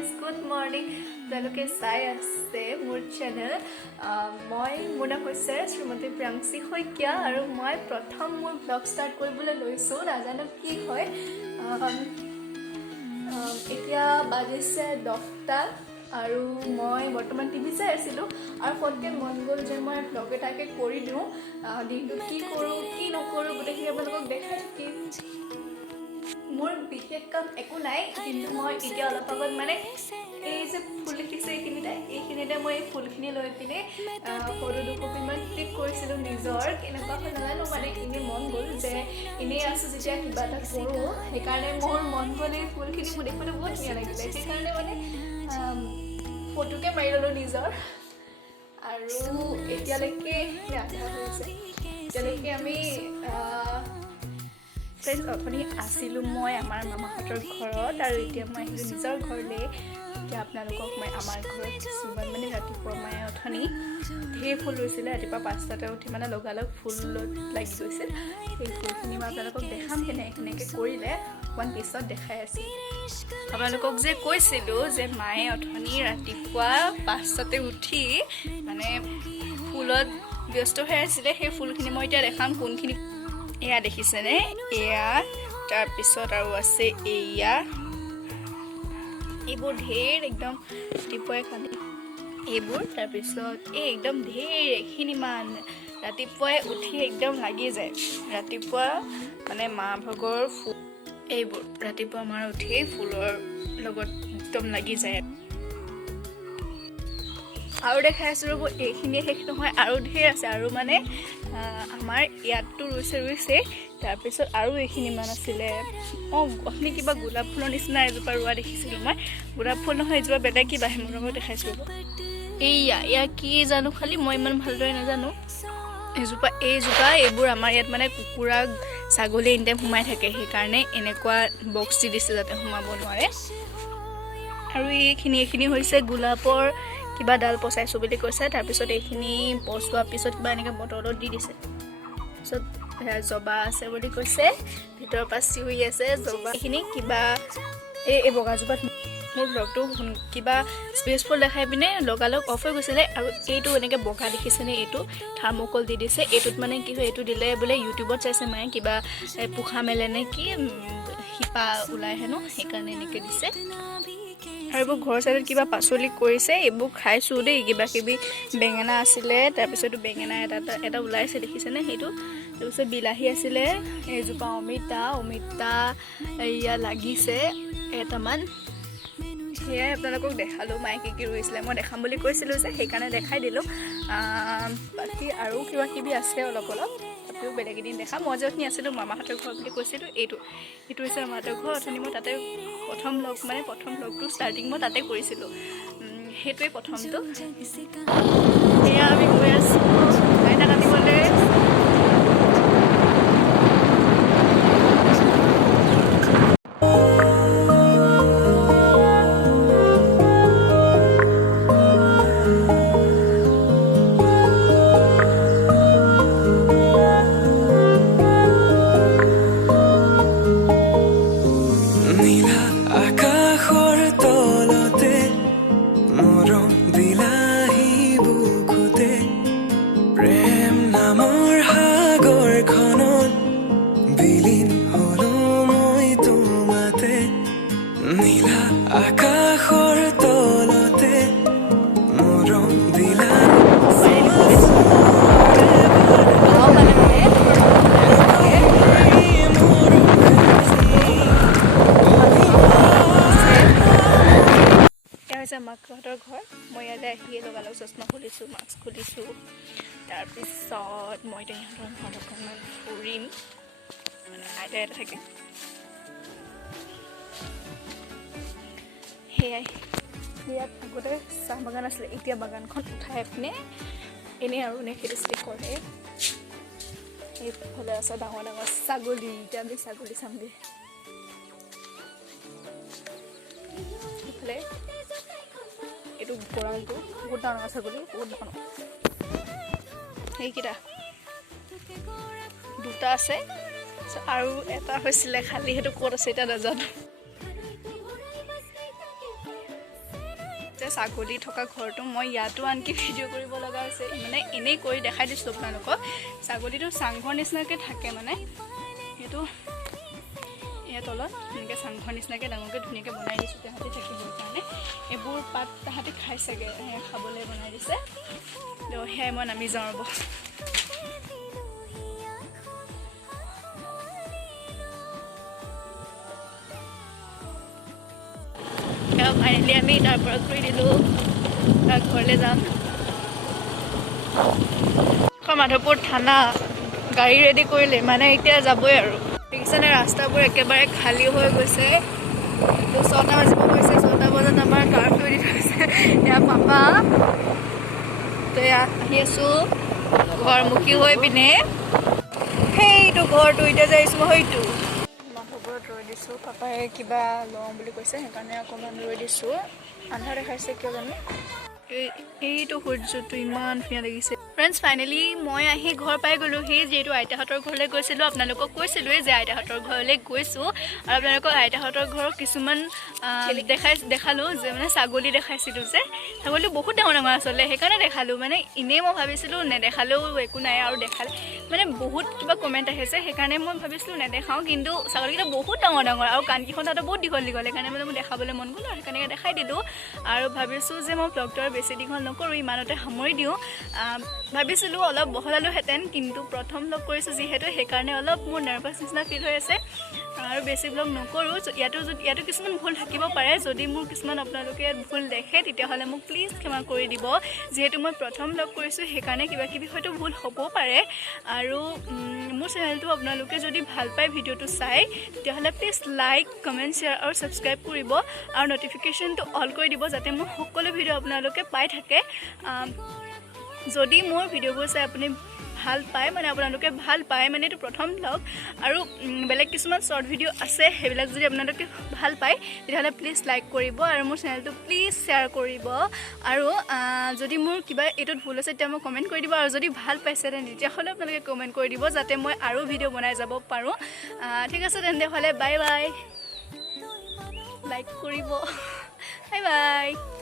guys good morning আপোনালোকে চাই আছে মোৰ চেনেল মোৰ নাম হৈছে শ্ৰীমতী প্ৰিয়াংশী শইকীয়া আৰু মই প্ৰথম মোৰ ব্লগ ষ্টাৰ্ট কৰিবলৈ লৈছোঁ নাজানো কি হয় এতিয়া বাজিছে 10টা আৰু মই বৰ্তমান টিভি চাই আছিলোঁ আৰু ফটকৈ মন গ'ল যে মই ব্লগ এটাকে কৰি দিওঁ দিনটোত কি কৰোঁ কি নকৰোঁ গোটেইখিনি আপোনালোকক দেখাই থাকিম মোৰ বিশেষ কাম একো নাই কিন্তু মই এতিয়া অলপ আগত মানে এই যে ফুল দেখিছে এইখিনিতে মই এই ফুলখিনি লৈ পিনে ফটো দুকপিমান ক্লিক কৰিছিলোঁ নিজৰ কেনেকুৱা হয় নাজানো মানে এনেই মন গ'ল যে এনেই আছোঁ যেতিয়া কিবা এটা কৰোঁ সেইকাৰণে মোৰ মন গ'ল এই ফুলখিনি মোৰ দেখিবলৈ বহুত ধুনীয়া লাগিলে সেইকাৰণে মানে ফটোকে মাৰি ল'লোঁ নিজৰ আৰু এতিয়ালৈকে আধা হৈছে এতিয়ালৈকে আমি ফ্ৰেণ্ড আপুনি আছিলোঁ মই আমাৰ মামাহঁতৰ ঘৰত আৰু এতিয়া মই আহিলোঁ নিজৰ ঘৰলৈ এতিয়া আপোনালোকক মই আমাৰ ঘৰত কিছুমান মানে ৰাতিপুৱা মায়ে অথনি ঢেৰ ফুল ৰুইছিলে ৰাতিপুৱা 5টাতে উঠি মানে লগালগ ফুলত লাগি গৈছিল সেই ফুলখিনি মই আপোনালোকক দেখাম কেনেকৈ কৰিলে অকণমান পিছত দেখাই আছোঁ আপোনালোকক যে কৈছিলোঁ যে মায়ে অথনি ৰাতিপুৱা 5টাতে উঠি মানে ফুলত ব্যস্ত হৈ আছিলে সেই ফুলখিনি মই এতিয়া দেখাম কোনখিনি এয়া দেখিছেনে এয়া তাৰপিছত আৰু আছে এয়া এইবোৰ ঢেৰ একদম ৰাতিপুৱাই খালি এইবোৰ তাৰপিছত এই একদম ঢেৰ এইখিনিমান ৰাতিপুৱাই উঠি একদম লাগি যায় ৰাতিপুৱা মানে মা ভাগৰ ফুল এইবোৰ ৰাতিপুৱা আমাৰ উঠি ফুলৰ লগত একদম লাগি যায় আৰু দেখাই আছোঁ ৰ'ব এইখিনিয়ে শেষ নহয় আৰু ঢেৰ আছে আৰু মানে আমাৰ ইয়াততো ৰুইছে তাৰপিছত আৰু এইখিনিমান আছিলে আপুনি কিবা গোলাপ ফুলৰ নিচিনা এজোপা ৰোৱা দেখিছিলোঁ মই গোলাপ ফুল নহয় এজোপা বেলেগ কিবা মোৰ লগত দেখাইছোঁ ৰ'ব এয়া কি জানো খালি মই ইমান ভালদৰে নাজানো এইজোপা এইবোৰ আমাৰ ইয়াত মানে কুকুৰা ছাগলী এনি টাইম সোমাই থাকে সেইকাৰণে এনেকুৱা বক্স দি দিছে যাতে সোমাব নোৱাৰে আৰু এইখিনি হৈছে গোলাপৰ কিবা ডাল পচাইছোঁ বুলি কৈছে তাৰপিছত এইখিনি পচোৱাৰ পিছত কিবা এনেকৈ বটলত দি দিছে তাৰপিছত জবা আছে বুলি কৈছে ভিতৰৰ পৰা চিউৰি আছে জবা এইখিনি কিবা এই বগাজোপাত মোৰ ব্লগটো কিবা স্পেচফুল দেখাই পিনে লগালগ অফ হৈ গৈছিলে আৰু এইটো এনেকৈ বগা দেখিছেনে এইটো থাৰ্মকল দি দিছে এইটোত মানে কি হয় এইটো দিলে বোলে ইউটিউবত চাইছে মায়ে কিবা পোখা মেলে নে কি শিপা ওলাই হেনো সেইকাৰণে এনেকৈ দিছে আৰু এইবোৰ ঘৰৰ চাইডত কিবা পাচলি কৰিছে এইবোৰ খাইছোঁ দেই কিবা কিবি বেঙেনা আছিলে তাৰপিছতো বেঙেনা এটা ওলাইছে দেখিছেনে সেইটো তাৰপিছত বিলাহী আছিলে এজোপা অমিতা এয়া লাগিছে এটামান সেয়াই আপোনালোকক দেখালোঁ মায়ে কি ৰুইছিলে মই দেখাম বুলি কৈছিলোঁ যে সেইকাৰণে দেখাই দিলোঁ বাকী আৰু কিবা কিবি আছে অলপ তথাপিও বেলেগ এদিন দেখাম মই য'তনি আছিলোঁ মামাহঁতৰ ঘৰ বুলি কৈছিলোঁ এইটো হৈছে মামাহঁতৰ ঘৰ অথনি মই তাতে প্ৰথম ব্লগটো ষ্টাৰ্টিং মই তাতে কৰিছিলোঁ সেইটোৱে প্ৰথমটো সেয়া আমি গৈ আছোঁ লাইন আনিবলৈ মাকহঁতৰ ঘৰ মই ইয়াতে আহিয়ে লগালগ চশমা খুলিছোঁ মাস্ক খুলিছোঁ তাৰপিছত মই এতিয়া ইহঁতৰ ঘৰত অকণমান ফুৰিম মানে আইতা এটা থাকে সেয়াই ইয়াত আগতে চাহ বাগান আছিলে এতিয়া বাগানখন উঠাই পিনে এনেই আৰু খেতি কৰে এইফালে আছে ডাঙৰ ছাগলী এতিয়া আমি ছাগলী চামগৈ এইফালে এইটো গঁৰালটো বহুত ডাঙৰ ছাগলী বহুত ডাঙৰ সেইকেইটা দুটা আছে আৰু এটা হৈছিলে খালি সেইটো ক'ত আছে এতিয়া নাজানো ছাগলী থকা ঘৰটো মই ইয়াতো আনকি ভিডিঅ' কৰিব লগা হৈছে মানে এনেই কৰি দেখাই দিছোঁ আপোনালোকক ছাগলীটো চাংঘৰ নিচিনাকৈ থাকে মানে সেইটো ইয়াৰ তলত এনেকৈ চাংঘৰ নিচিনাকৈ ডাঙৰকৈ ধুনীয়াকৈ বনাই দিছোঁ তাহাঁতি থাকিবৰ কাৰণে এইবোৰ পাত তাহাঁতি খাইছেগৈ খাবলৈ বনাই দিছে তো সেয়াই মই নামি যাওঁ ৰ'ব ফাইনেলি আমি তাৰ পৰা ঘূৰি দিলোঁ তাৰ ঘৰলৈ যাম মাধৱপুৰ থানা গাড়ী ৰেডি কৰিলে মানে এতিয়া যাবই আৰু দেখিছেনে ৰাস্তাবোৰ একেবাৰে খালী হৈ গৈছে তো 6টা বাজিব গৈছে 6টা বজাত আমাৰ কাৰ্ফিউ দি থৈছে এয়া পাপা তো ইয়াত আহি আছোঁ ঘৰমুখী হৈ পিনে সেইটো ঘৰটো এতিয়া যাইছোঁ হয়তো মাধৱপুৰত ৰৈ দিছোঁ পাপাই কিবা লওঁ বুলি কৈছে সেইকাৰণে অকণমান ৰৈ দিছোঁ আন্ধাৰ দেখাইছে কিয় জানো এইটো সূৰ্যটো ইমান ধুনীয়া লাগিছে ফ্ৰেণ্ডছ ফাইনেলি মই আহি ঘৰ পাই গ'লোঁ সেই যিহেতু আইতাহঁতৰ ঘৰলৈ গৈছিলোঁ আপোনালোকক কৈছিলোঁৱেই যে আইতাহঁতৰ ঘৰলৈ গৈছোঁ আৰু আপোনালোকক আইতাহঁতৰ ঘৰৰ কিছুমান দেখালোঁ যে মানে ছাগলী দেখাইছিলোঁ যে ছাগলী বহুত ডাঙৰ ডাঙৰ আচলতে সেইকাৰণে দেখালোঁ মানে এনেই মই ভাবিছিলোঁ নেদেখালেও একো নাই আৰু দেখালে মানে বহুত কিবা কমেণ্ট আহিছে সেইকাৰণে মই ভাবিছিলোঁ নেদেখাওঁ কিন্তু ছাগলীকেইটা বহুত ডাঙৰ ডাঙৰ আৰু কাণকেইখন তাতে বহুত দীঘল দীঘল সেইকাৰণে মানে মোৰ দেখাবলৈ মন গ'ল আৰু সেইকাৰণে দেখাই দিলোঁ আৰু ভাবিছোঁ যে মই ব্লগটো আৰু বেছি দীঘল নকৰোঁ ইমানতে সামৰি দিওঁ ভাবিছিলোঁ অলপ বহলালোহেঁতেন কিন্তু প্ৰথম ব্লগ কৰিছোঁ যিহেতু সেইকাৰণে অলপ মোৰ নাৰ্ভাছ নিচিনা ফিল হৈ আছে আৰু বেছি ব্লগ নকৰোঁ ইয়াতো কিছুমান ভুল থাকিব পাৰে যদি মোৰ কিছুমান আপোনালোকে ভুল দেখে তেতিয়াহ'লে মোক প্লিজ ক্ষমা কৰি দিব যিহেতু মই প্ৰথম ব্লগ কৰিছোঁ সেইকাৰণে কিবা কিবি হয়তো ভুল হ'বও পাৰে আৰু মোৰ চেনেলটো আপোনালোকে যদি ভাল পায় ভিডিঅ'টো চাই তেতিয়াহ'লে প্লিজ লাইক কমেণ্ট শ্বেয়াৰ আৰু ছাবস্ক্ৰাইব কৰিব আৰু ন'টিফিকেশ্যনটো অল কৰি দিব যাতে মোৰ সকলো ভিডিঅ' আপোনালোকে পাই থাকে যদি মোৰ ভিডিঅ'বোৰ চাই আপুনি ভাল পায় মানে আপোনালোকে ভাল পায় মানে এইটো প্ৰথম ব্লগ আৰু বেলেগ কিছুমান শ্বৰ্ট ভিডিঅ' আছে সেইবিলাক যদি আপোনালোকে ভাল পায় তেতিয়াহ'লে প্লিজ লাইক কৰিব আৰু মোৰ চেনেলটো প্লিজ শ্বেয়াৰ কৰিব আৰু যদি মোৰ কিবা এইটোত ভুল আছে তেতিয়া মোক কমেণ্ট কৰি দিব আৰু যদি ভাল পাইছে তেতিয়াহ'লে আপোনালোকে কমেণ্ট কৰি দিব যাতে মই আৰু ভিডিঅ' বনাই যাব পাৰোঁ ঠিক আছে তেন্তে হ'লে বাই বাই লাইক কৰিব বাই বাই